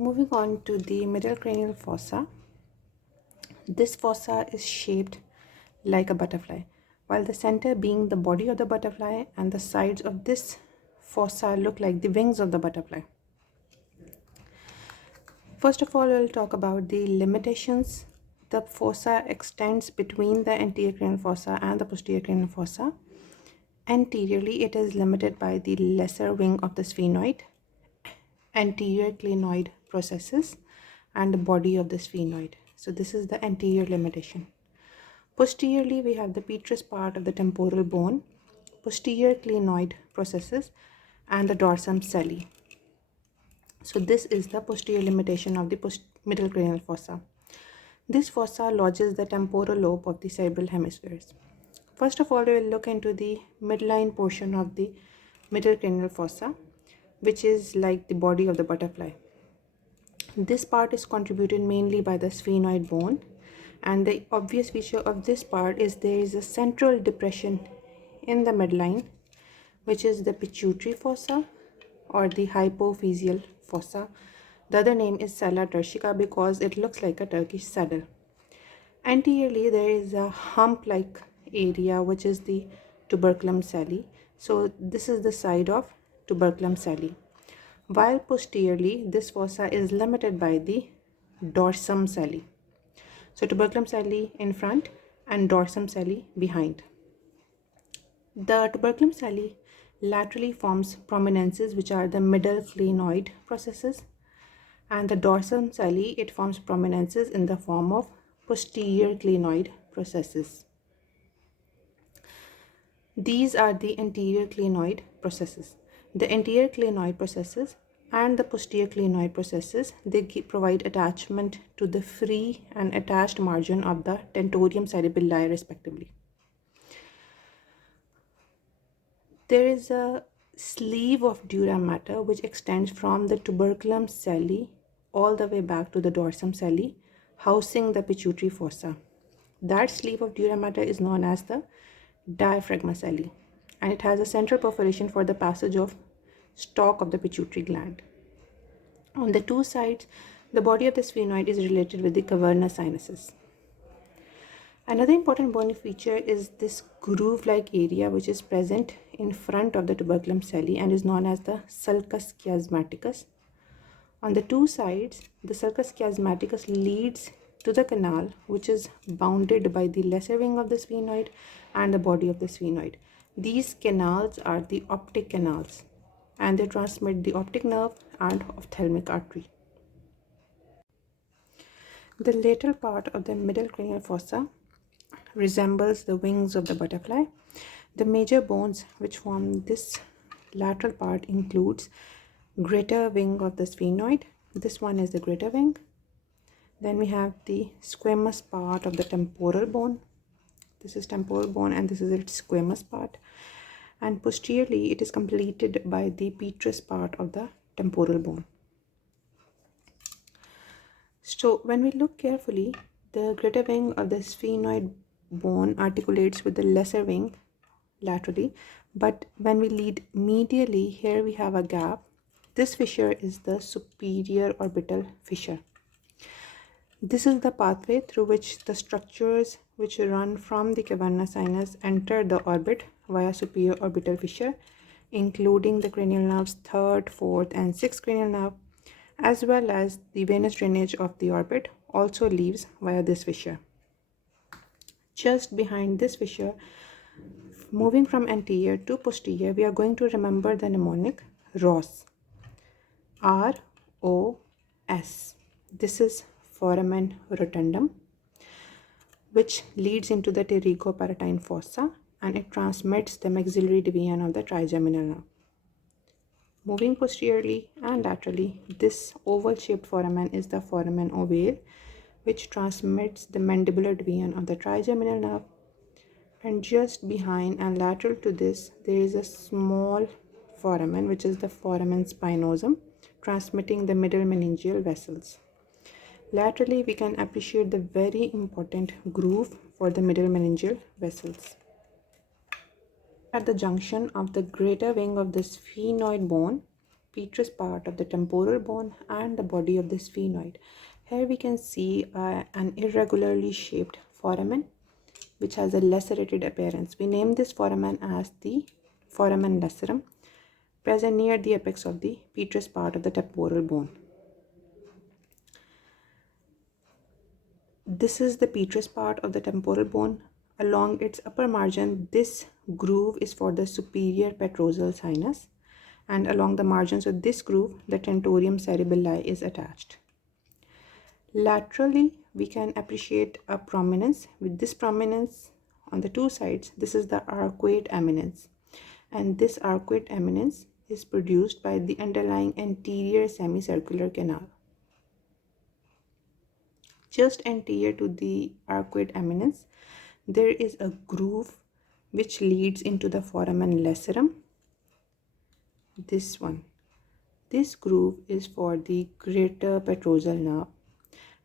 Moving on to the middle cranial fossa. This fossa is shaped like a butterfly, while the center being the body of the butterfly and the sides of this fossa look like the wings of the butterfly. First of all, we'll talk about the limitations. The fossa extends between the anterior cranial fossa and the posterior cranial fossa. Anteriorly, it is limited by the lesser wing of the sphenoid, anterior clinoid processes, and the body of the sphenoid. So this is the anterior limitation. Posteriorly, we have the petrous part of the temporal bone, posterior clinoid processes, and the dorsum sellae. So this is the posterior limitation of the middle cranial fossa. This fossa lodges the temporal lobe of the cerebral hemispheres. First of all, we will look into the midline portion of the middle cranial fossa, which is like the body of the butterfly. This part is contributed mainly by the sphenoid bone, and the obvious feature of this part is there is a central depression in the midline, which is the pituitary fossa or the hypophyseal fossa. The other name is sella turcica because it looks like a Turkish saddle. Anteriorly, there is a hump-like area which is the tuberculum sellae. So this is the side of tuberculum sellae. While posteriorly, this fossa is limited by the dorsum sellae. So tuberculum sellae in front and dorsum sellae behind. The tuberculum sellae laterally forms prominences, which are the middle clinoid processes, and the dorsum sellae, it forms prominences in the form of posterior clinoid processes. These are the anterior clinoid processes. The anterior clinoid processes and the posterior clinoid processes, they provide attachment to the free and attached margin of the tentorium cerebelli respectively. There is a sleeve of dura mater which extends from the tuberculum sellae all the way back to the dorsum sellae, housing the pituitary fossa. That sleeve of dura mater is known as the diaphragma sellae, and it has a central perforation for the passage of stalk of the pituitary gland. On the two sides, the body of the sphenoid is related with the cavernous sinuses. Another important bony feature is this groove-like area which is present in front of the tuberculum sellae and is known as the sulcus chiasmaticus. On the two sides, the sulcus chiasmaticus leads to the canal which is bounded by the lesser wing of the sphenoid and the body of the sphenoid. These canals are the optic canals, and they transmit the optic nerve and ophthalmic artery. The lateral part of the middle cranial fossa resembles the wings of the butterfly. The major bones which form this lateral part includes greater wing of the sphenoid. This one is the greater wing. Then we have the squamous part of the temporal bone. This is temporal bone and this is its squamous part. And posteriorly, it is completed by the petrous part of the temporal bone. So when we look carefully, the greater wing of the sphenoid bone articulates with the lesser wing laterally, but when we lead medially, here we have a gap. This fissure is the superior orbital fissure. This is the pathway through which the structures which run from the cavernous sinus enter the orbit via superior orbital fissure, including the cranial nerves 3rd, 4th, and 6th cranial nerve, as well as the venous drainage of the orbit also leaves via this fissure. Just behind this fissure, moving from anterior to posterior, we are going to remember the mnemonic ROS. R-O-S. This is Foramen Rotundum, which leads into the pterygopalatine fossa, and it transmits the maxillary division of the trigeminal nerve. Moving posteriorly and laterally, this oval-shaped foramen is the Foramen Ovale, which transmits the mandibular division of the trigeminal nerve. And just behind and lateral to this, there is a small foramen, which is the Foramen Spinosum, transmitting the middle meningeal vessels. Laterally, we can appreciate the very important groove for the middle meningeal vessels. At the junction of the greater wing of the sphenoid bone, petrous part of the temporal bone and the body of the sphenoid. Here we can see an irregularly shaped foramen which has a lacerated appearance. We name this foramen as the Foramen Lacerum, present near the apex of the petrous part of the temporal bone. This is the petrous part of the temporal bone. Along its upper margin, this groove is for the superior petrosal sinus, and along the margins of this groove, the tentorium cerebelli is attached. Laterally, we can appreciate a prominence. With this prominence on the two sides, this is the arcuate eminence, and this arcuate eminence is produced by the underlying anterior semicircular canal. Just anterior to the arcuate eminence, there is a groove which leads into the foramen lacerum. This one. This groove is for the greater petrosal nerve.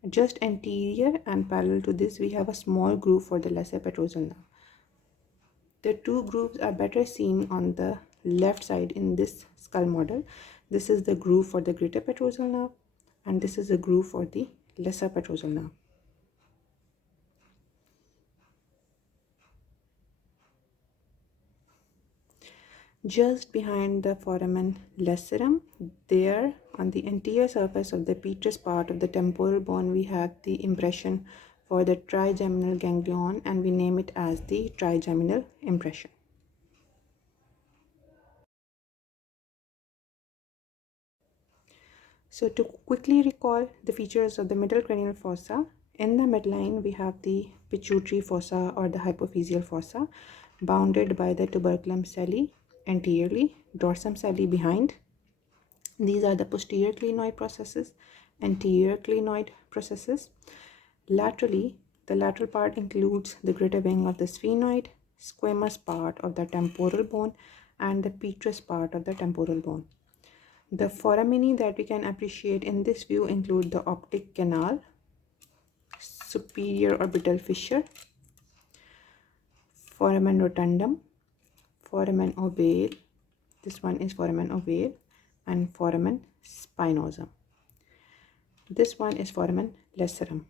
Just anterior and parallel to this, we have a small groove for the lesser petrosal nerve. The two grooves are better seen on the left side in this skull model. This is the groove for the greater petrosal nerve, and this is the groove for the lesser petrosal nerve. Just behind the foramen lacerum, there on the anterior surface of the petrous part of the temporal bone, we have the impression for the trigeminal ganglion, and we name it as the trigeminal impression. So to quickly recall the features of the middle cranial fossa, in the midline we have the pituitary fossa or the hypophyseal fossa, bounded by the tuberculum sellae anteriorly, dorsum sellae behind. These are the posterior clinoid processes, anterior clinoid processes. Laterally, the lateral part includes the greater wing of the sphenoid, squamous part of the temporal bone, and the petrous part of the temporal bone. The foraminae that we can appreciate in this view include the optic canal, superior orbital fissure, foramen rotundum, foramen ovale, this one is foramen ovale, and foramen spinosum. This one is foramen lacerum.